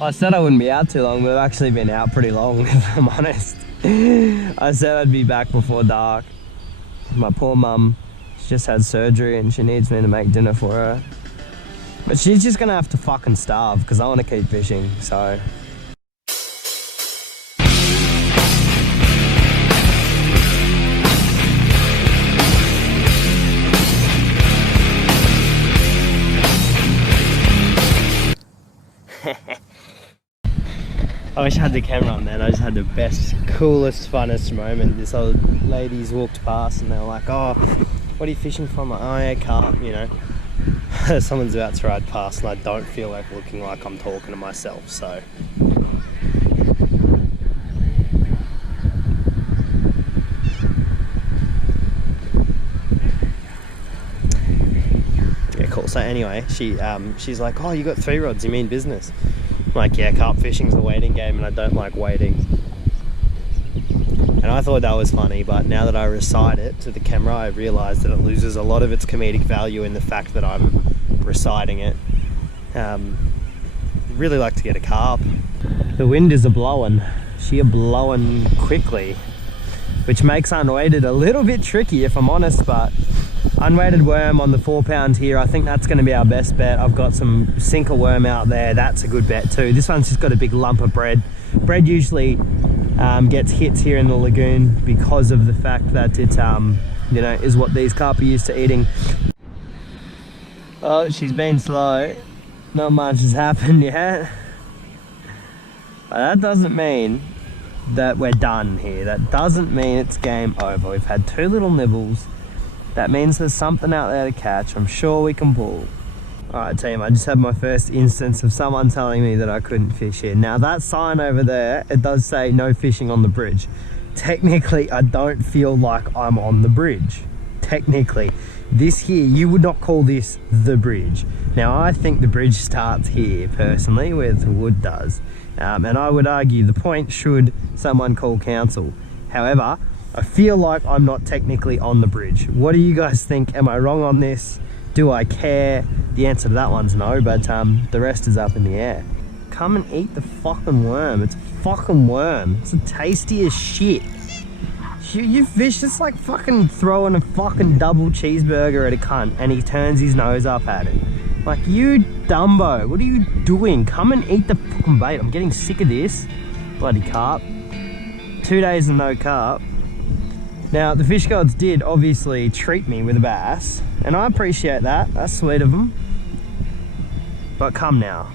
I said I wouldn't be out too long, but I've actually been out pretty long, if I'm honest. I said I'd be back before dark. My poor mum, she just had surgery and she needs me to make dinner for her. But she's just gonna have to fucking starve because I want to keep fishing, so. I wish I had the camera on, man. I just had the best, coolest, funnest moment. This old lady's walked past and they were like, oh, what are you fishing for? I'm like, oh yeah, carp, you know. Someone's about to ride past and I don't feel like looking like I'm talking to myself, so. Yeah, cool. So anyway, she's like, oh, you got 3 rods, you mean business? I'm like, yeah, carp fishing's a waiting game and I don't like waiting. And I thought that was funny, but now that I recite it to the camera, I realised that it loses a lot of its comedic value in the fact that I'm reciting it. Really like to get a carp. The wind is a-blowing. She a-blowing quickly, which makes unweighted a little bit tricky if I'm honest, but unweighted worm on the 4 pound here, I think that's going to be our best bet. I've got some sinker worm out there, that's a good bet too. This one's just got a big lump of bread. Bread usually gets hits here in the lagoon because of the fact that it you know, is what these carp are used to eating. Oh, she's been slow. Not much has happened yet. But that doesn't mean that we're done here. That doesn't mean it's game over. We've had 2 little nibbles. That means there's something out there to catch. I'm sure we can pull. Alright team, I just had my first instance of someone telling me that I couldn't fish here. Now that sign over there, it does say no fishing on the bridge. Technically, I don't feel like I'm on the bridge. Technically. This here, you would not call this the bridge. Now I think the bridge starts here, personally, where the wood does. And I would argue the point should someone call council. However, I feel like I'm not technically on the bridge. What do you guys think? Am I wrong on this? Do I care? The answer to that one's no, but the rest is up in the air. Come and eat the fucking worm. It's a fucking worm. It's the tastiest shit. You fish, it's like fucking throwing a fucking double cheeseburger at a cunt and he turns his nose up at it. Like, you Dumbo, what are you doing? Come and eat the fucking bait. I'm getting sick of this. Bloody carp. 2 days and no carp. Now, the fish gods did obviously treat me with a bass, and I appreciate that. That's sweet of them. But come now.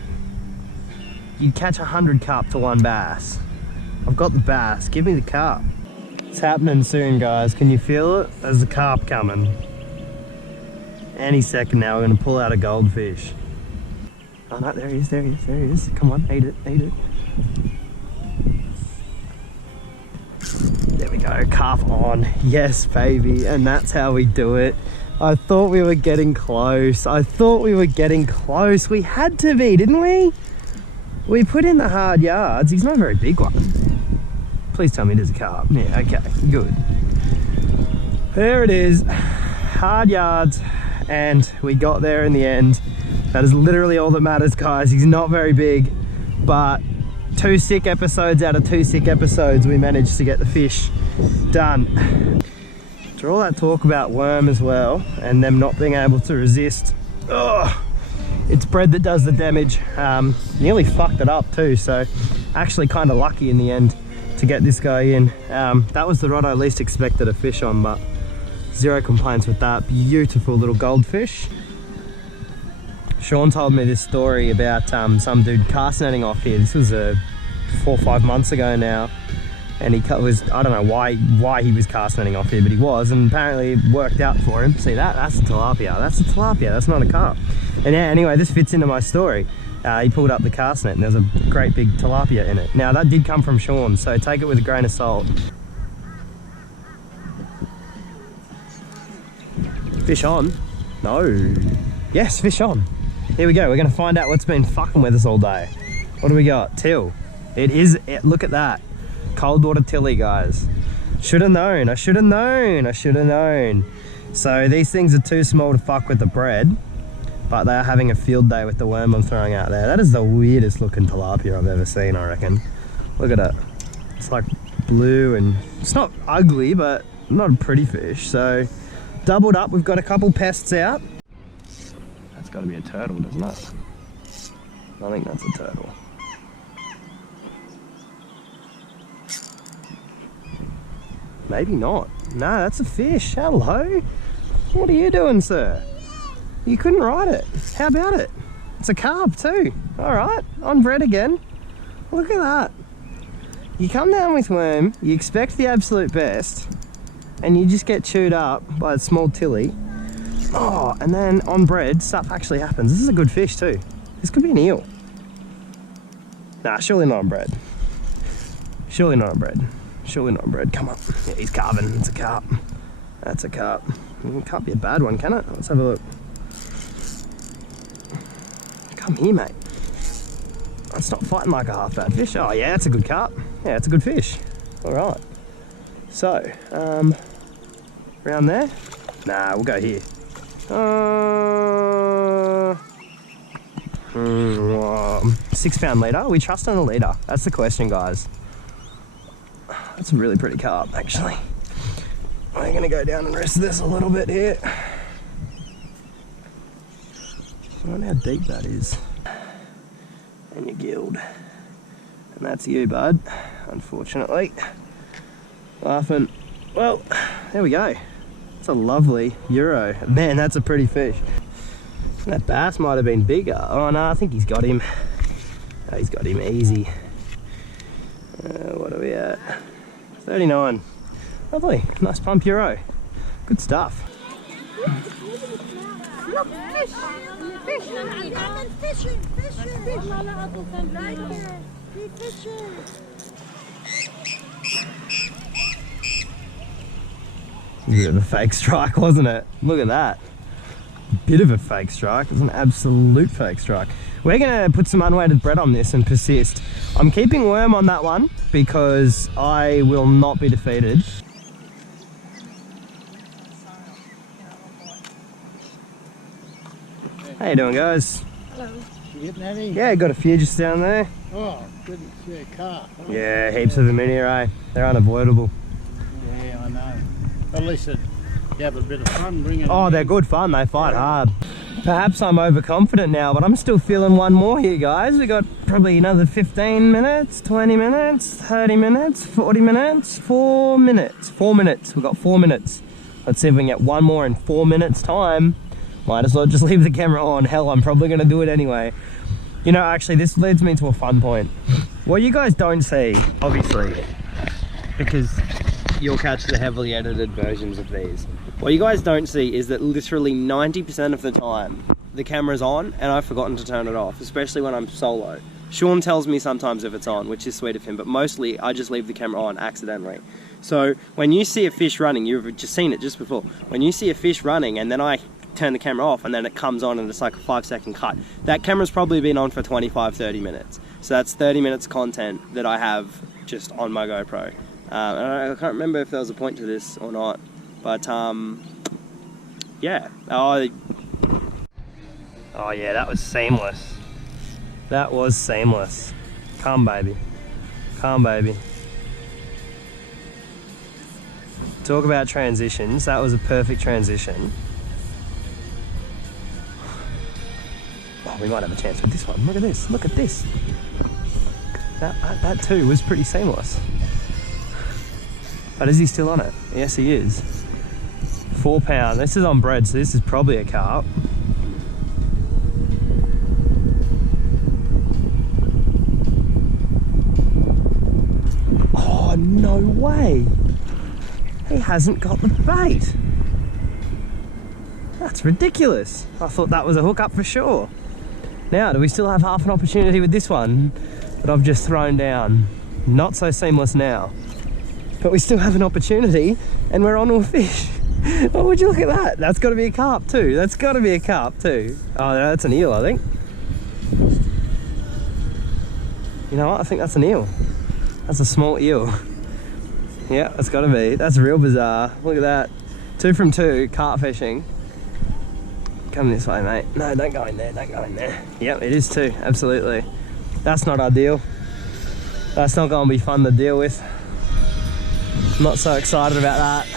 You'd catch 100 carp to 1 bass. I've got the bass. Give me the carp. It's happening soon, guys. Can you feel it? There's a carp coming. Any second now, we're going to pull out a goldfish. Oh no, there he is, there he is, there he is. Come on, eat it, eat it. There we go, carp on. Yes, baby, and that's how we do it. I thought we were getting close. I thought we were getting close. We had to be, didn't we? We put in the hard yards. He's not a very big one. Please tell me there's a carp. Yeah, okay, good. There it is. Hard yards, and we got there in the end. That is literally all that matters, guys. He's not very big, but 2 sick episodes out of 2 sick episodes, we managed to get the fish done. After all that talk about worm as well, and them not being able to resist, it's bread that does the damage. Nearly fucked it up too, so actually kind of lucky in the end to get this guy in. That was the rod I least expected a fish on, but zero complaints with that. Beautiful little goldfish. Sean told me this story about some dude cast netting off here. This was 4 or 5 months ago now, and he was, I don't know why he was cast netting off here, but he was, and apparently it worked out for him. See that? That's a tilapia. That's a tilapia. That's not a carp. And yeah, anyway, this fits into my story. He pulled up the cast net and there's a great big tilapia in it. Now that did come from Sean, so take it with a grain of salt. Fish on? No. Yes, fish on. Here we go. We're going to find out what's been fucking with us all day. What do we got? Till. It is, look at that. Cold water tilly, guys. Should have known. I should have known. I should have known. So these things are too small to fuck with the bread. but they are having a field day with the worm I'm throwing out there. That is the weirdest looking tilapia I've ever seen, I reckon. Look at it. It's like blue and it's not ugly, but not a pretty fish. So doubled up, we've got a couple pests out. That's got to be a turtle, doesn't it? I think that's a turtle. Maybe not. No, that's a fish. Hello. What are you doing, sir? You couldn't ride it. How about it? It's a carp too. Alright, on bread again. Look at that. You come down with worm, you expect the absolute best, and you just get chewed up by a small tilly. Oh, and then on bread, stuff actually happens. This is a good fish too. This could be an eel. Nah, surely not on bread. Surely not on bread. Surely not on bread. Come on. Yeah, he's carving. It's a carp. That's a carp. It can't be a bad one, can it? Let's have a look. Come here, mate. That's not fighting like a half bad fish. Oh yeah, that's a good carp. Yeah, it's a good fish. Alright. So, around there? Nah, we'll go here. 6 pound leader. We trust on a leader. That's the question, guys. That's a really pretty carp, actually. I'm gonna go down and rest this a little bit here. I don't know how deep that is. And your gild. And that's you, bud. Unfortunately. Laughing. Well, there we go. It's a lovely euro. Man, that's a pretty fish. That bass might have been bigger. Oh no, I think he's got him. Oh, he's got him easy. What are we at? 39. Lovely. Nice pump euro. Good stuff. Look, fish! Fish! Fishing! Fishing! A bit of a fake strike, wasn't it? Look at that. Bit of a fake strike. It was an absolute fake strike. We're gonna put some unweighted bread on this and persist. I'm keeping worm on that one because I will not be defeated. How you doing, guys? Hello. You getting any? Yeah, got a few just down there. Oh, goodness, yeah, carp. Huh? Yeah, heaps of them in here, eh? They're unavoidable. Yeah, I know. At least you have a bit of fun bringing Oh, they're good fun. They fight hard. Perhaps I'm overconfident now, but I'm still feeling one more here, guys. We got probably another 15 minutes, 20 minutes, 30 minutes, 40 minutes, 4 minutes. 4 minutes. We've got 4 minutes. Let's see if we can get one more in 4 minutes time. Might as well just leave the camera on. Hell, I'm probably going to do it anyway. You know, actually, this leads me to a fun point. What you guys don't see, obviously, because you'll catch the heavily edited versions of these. What you guys don't see is that literally 90% of the time, the camera's on and I've forgotten to turn it off, especially when I'm solo. Sean tells me sometimes if it's on, which is sweet of him, but mostly I just leave the camera on accidentally. So when you see a fish running, you've just seen it just before. When you see a fish running and then I turn the camera off and then it comes on and it's like a 5-second cut, that camera's probably been on for 25-30 minutes. So that's 30 minutes content that I have just on my GoPro. And I can't remember if there was a point to this or not, but yeah. Oh yeah, that was seamless. That was seamless. Come baby, come baby. Talk about transitions. That was a perfect transition. Oh, we might have a chance with this one. Look at this. Look at this. That too was pretty seamless. But is he still on it? Yes, he is. 4 pound. This is on bread, so this is probably a carp. Oh, no way. He hasn't got the bait. That's ridiculous. I thought that was a hookup for sure. Now, do we still have half an opportunity with this one that I've just thrown down? Not so seamless now. But we still have an opportunity and we're on to a fish. Oh, would you look at that? That's got to be a carp too. That's got to be a carp too. Oh, no, that's an eel, I think. You know what? I think that's an eel. That's a small eel. Yeah, that's got to be. That's real bizarre. Look at that. 2 from 2, carp fishing. Come this way, mate. No, don't go in there, don't go in there. Yep, it is too, absolutely. That's not ideal. That's not going to be fun to deal with. I'm not so excited about that.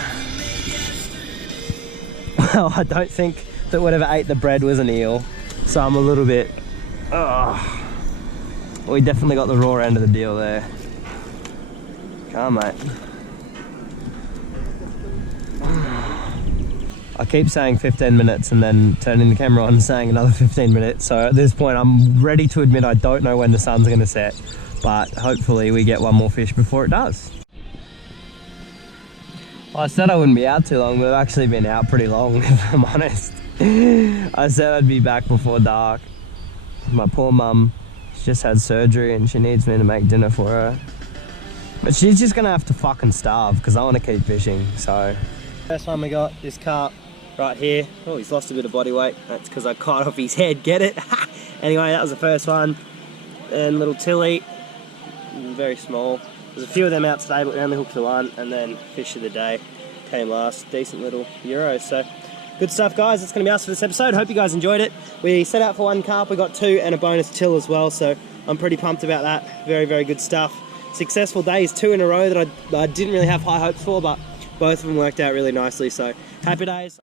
Well, I don't think that whatever ate the bread was an eel, so I'm a little bit... Oh. We definitely got the raw end of the deal there. Come on, mate. I keep saying 15 minutes and then turning the camera on and saying another 15 minutes. So at this point, I'm ready to admit I don't know when the sun's going to set, but hopefully we get one more fish before it does. Well, I said I wouldn't be out too long, but I've actually been out pretty long, if I'm honest. I said I'd be back before dark. My poor mum, she's just had surgery and she needs me to make dinner for her. But she's just gonna have to fucking starve because I want to keep fishing, so. First one we got, this carp right here. Oh, he's lost a bit of body weight. That's because I cut off his head, get it? Anyway, that was the first one. And little tilly, very small. There's a few of them out today, but we only hooked the one. And then fish of the day came last. Decent little Euro. So good stuff, guys. That's going to be us for this episode. Hope you guys enjoyed it. We set out for one carp. We got two and a bonus till as well. So I'm pretty pumped about that. Very, very good stuff. Successful days, 2 in a row that I didn't really have high hopes for, but both of them worked out really nicely. So happy days.